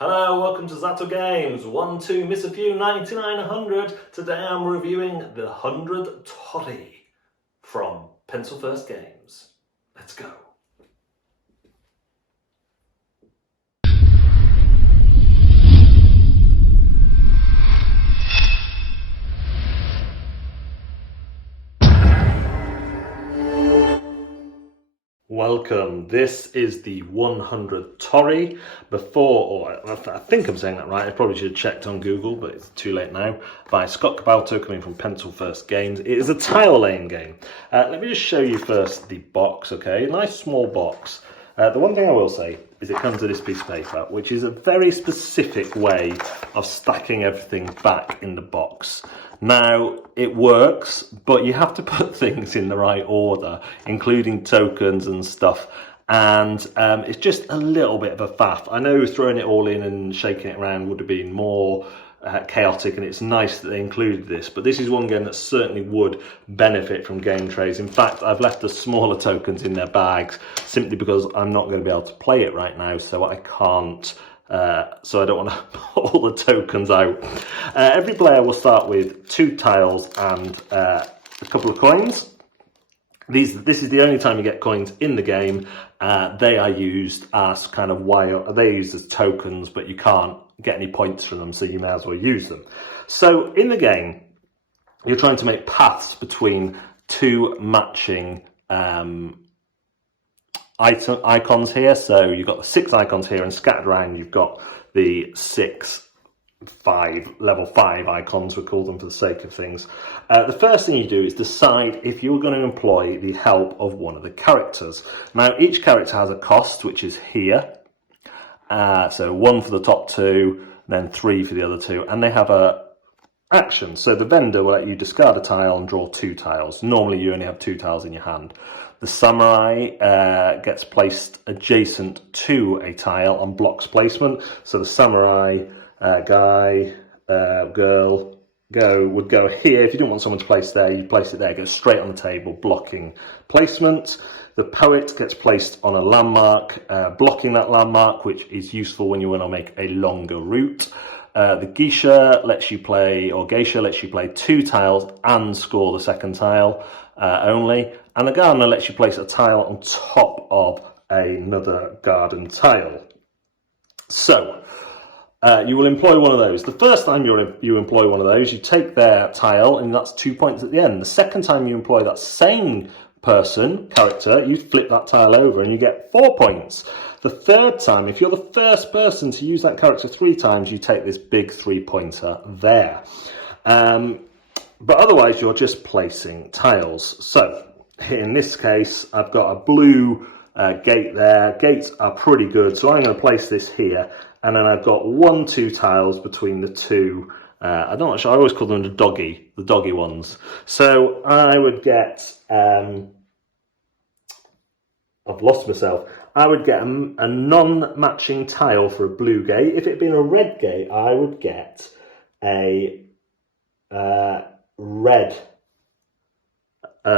Hello, welcome to Zatu Games. 1, 2, miss a few, 99, 100. Today I'm reviewing the 100 Torii from Pencil First Games. Let's go. Welcome, this is the 100 Torii. I think I'm saying that right, I probably should have checked on Google, but it's too late now, by Scott Caputo, coming from Pencil First Games. It is a tile laying game. Let me just show you first the box, okay? Nice small box. The one thing I will say is it comes with this piece of paper, which is a very specific way of stacking everything back in the box. Now, it works, but you have to put things in the right order, including tokens and stuff, and it's just a little bit of a faff. I know throwing it all in and shaking it around would have been more chaotic, and it's nice that they included this, but this is one game that certainly would benefit from game trays. In fact, I've left the smaller tokens in their bags simply because I'm not going to be able to play it right now, so I can't. So I don't want to put all the tokens out. Every player will start with 2 tiles and a couple of coins. This is the only time you get coins in the game. They are used as kind of they're used as tokens, but you can't get any points from them, so you may as well use them. So in the game, you're trying to make paths between 2 matching icons here. So you've got the 6 icons here, and scattered around you've got the level 5 icons, we call them for the sake of things. The first thing you do is decide if you're going to employ the help of one of the characters. Now, each character has a cost, which is here. So 1 for the top 2, then 3 for the other 2, and they have a action. So the vendor will let you discard a tile and draw 2 tiles. Normally you only have 2 tiles in your hand. The samurai gets placed adjacent to a tile on blocks placement. So the samurai guy, girl, would go here. If you didn't want someone to place there, you place it there. It goes straight on the table, blocking placement. The poet gets placed on a landmark, blocking that landmark, which is useful when you want to make a longer route. The geisha lets you play 2 tiles and score the second tile only. And the gardener lets you place a tile on top of another garden tile. So, you will employ one of those. The first time you employ one of those, you take their tile, and that's 2 points at the end. The second time you employ that same character, you flip that tile over and you get 4 points. The third time, if you're the first person to use that character 3 times, you take this big 3-pointer there. But otherwise, you're just placing tiles. So, in this case, I've got a blue gate there. Gates are pretty good, so I'm going to place this here. And then I've got 1, 2 tiles between the 2. I'm not sure, I always call them the doggy ones. So I would get, I've lost myself. I would get a non-matching tile for a blue gate. If it had been a red gate, I would get a red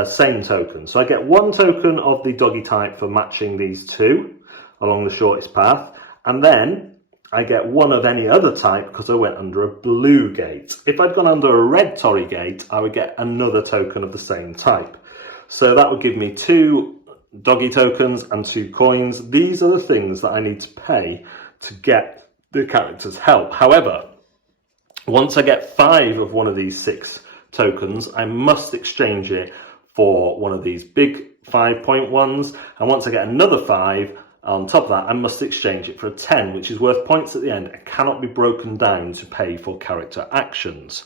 same token. So I get 1 token of the doggy type for matching these 2 along the shortest path, and then I get 1 of any other type because I went under a blue gate. If I'd gone under a red Torii gate, I would get another token of the same type. So that would give me 2 doggy tokens and 2 coins. These are the things that I need to pay to get the character's help. However, once I get 5 of one of these 6 tokens, I must exchange it for one of these big 5-point ones. And once I get another 5 on top of that, I must exchange it for a 10, which is worth points at the end. It cannot be broken down to pay for character actions.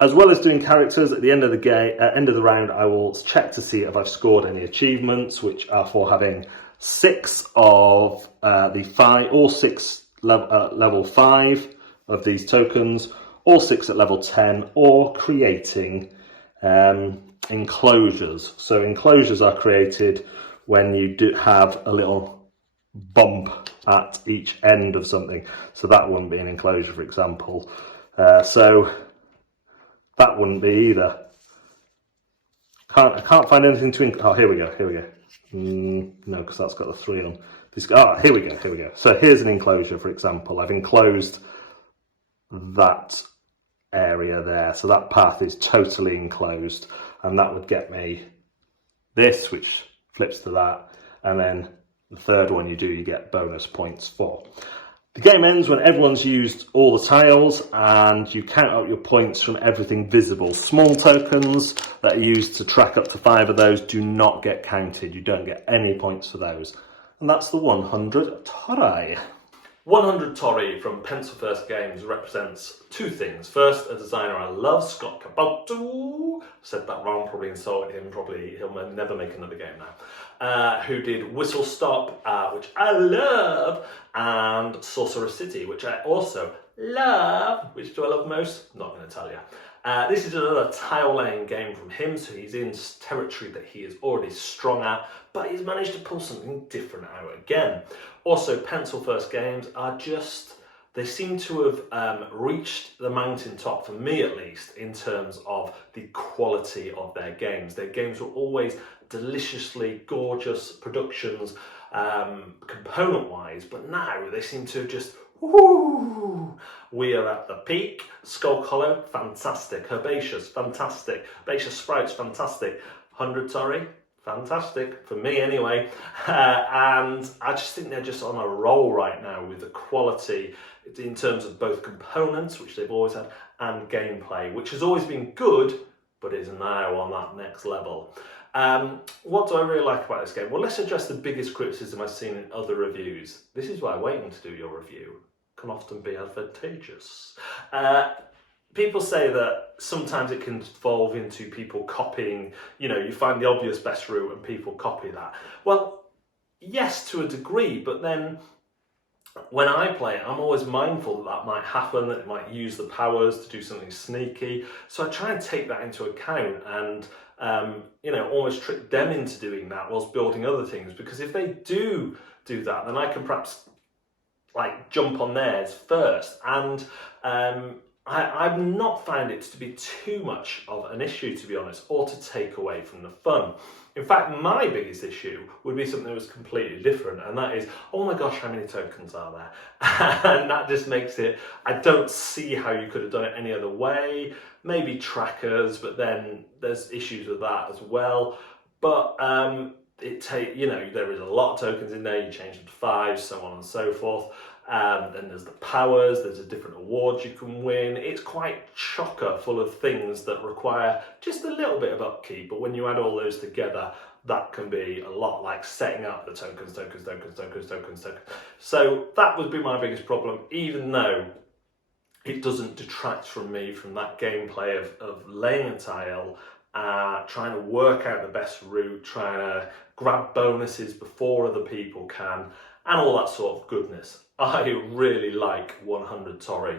As well as doing characters, at the end of the round, I will check to see if I've scored any achievements, which are for having 6 of all 6 level 5 of these tokens, all 6 at level 10, or creating enclosures. So enclosures are created when you do have a little bump at each end of something. So that wouldn't be an enclosure, for example. So that wouldn't be either. I can't find anything to. Oh, here we go. No, because that's got the 3 on. Here we go. So here's an enclosure, for example. I've enclosed that area there, so that path is totally enclosed, and that would get me this, which flips to that, and then the third one you get bonus points for. The game ends when everyone's used all the tiles, and you count up your points from everything visible. Small tokens that are used to track up to 5 of those do not get counted. You don't get any points for those. And that's the 100 Torii. 100 Torii from Pencil First Games represents two things. First, a designer I love, Scott Caputo. Said that wrong, probably insulted him, he'll never make another game now. Who did Whistle Stop, which I love, and Sorcerer City, which I also love. Which do I love most? Not going to tell you. This is another tile laying game from him, so he's in territory that he is already strong at, but he's managed to pull something different out again. Also, Pencil First Games are they seem to have reached the mountaintop, for me at least, in terms of the quality of their games. Their games were always deliciously gorgeous productions, component-wise, but now they seem to just, woo! We are at the peak. Skull Hollow, fantastic. Herbaceous, fantastic. Herbaceous Sprouts, fantastic. 100 Torii, fantastic, for me anyway. And I just think they're just on a roll right now with the quality in terms of both components, which they've always had, and gameplay, which has always been good, but is now on that next level. What do I really like about this game? Well, let's address the biggest criticism I've seen in other reviews. This is why waiting to do your review can often be advantageous. People say that sometimes it can evolve into people copying, you find the obvious best route and people copy that. Well, yes, to a degree, but then when I play it, I'm always mindful that might happen, that it might use the powers to do something sneaky. So I try and take that into account and, almost trick them into doing that whilst building other things. Because if they do that, then I can perhaps jump on theirs first. And I've not found it to be too much of an issue, to be honest, or to take away from the fun. In fact, my biggest issue would be something that was completely different, and that is, oh my gosh, how many tokens are there? And that just makes it, I don't see how you could have done it any other way. Maybe trackers, but then there's issues with that as well. But there is a lot of tokens in there, you change them to 5, so on and so forth. Then there's the powers, there's a different awards you can win. It's quite chocker full of things that require just a little bit of upkeep, but when you add all those together, that can be a lot, like setting up the tokens. So that would be my biggest problem, even though it doesn't detract from me from that gameplay of laying a tile, trying to work out the best route, trying to grab bonuses before other people can, and all that sort of goodness. I really like 100 Torii.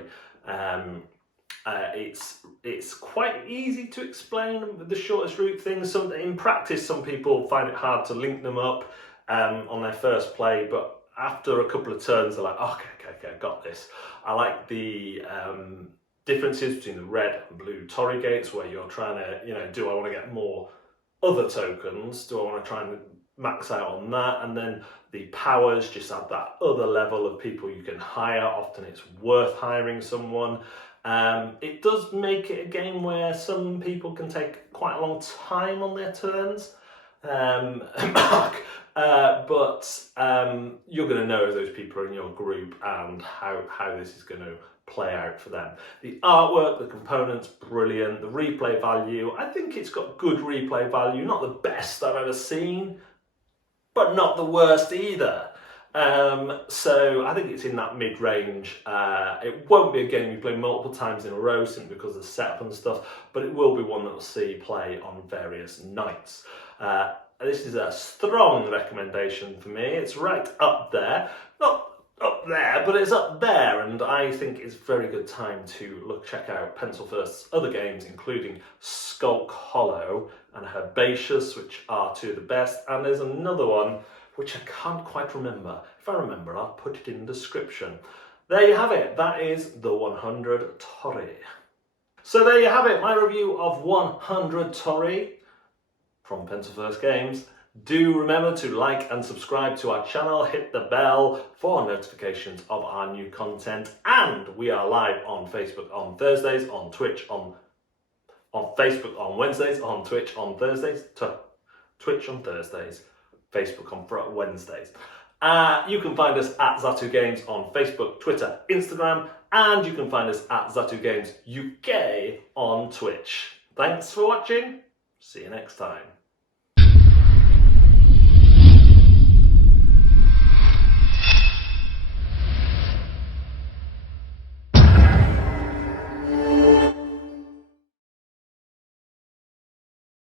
It's quite easy to explain the shortest route things. In practice, some people find it hard to link them up on their first play, but after a couple of turns, they're like, okay, I got this. I like the differences between the red and blue Torii gates, where you're trying to, do I want to get more other tokens? Do I want to try and max out on that? And then the powers just add that other level of people you can hire. Often it's worth hiring someone. It does make it a game where some people can take quite a long time on their turns. But you're going to know if those people are in your group and how this is going to play out for them. The artwork, the components, brilliant. The replay value, I think it's got good replay value. Not the best I've ever seen, but not the worst either. So I think it's in that mid-range. It won't be a game you play multiple times in a row simply because of the setup and stuff, but it will be one that will see play on various nights. This is a strong recommendation for me. It's right up there. Not up there, but it's up there, and I think it's a very good time to check out Pencil First's other games, including Skull Hollow and Herbaceous, which are two of the best, and there's another one which I can't quite remember. If I remember, I'll put it in the description. There you have it. That is the 100 Torii. So there you have it, my review of 100 Torii from Pencil First Games. Do remember to like and subscribe to our channel, hit the bell for notifications of our new content, and we are live on Facebook on Thursdays, on Twitch on Facebook on Wednesdays, on Twitch on Thursdays, Twitch on Thursdays, Facebook on Wednesdays. You can find us at Zatu Games on Facebook, Twitter, Instagram, and you can find us at Zatu Games UK on Twitch. Thanks for watching. See you next time.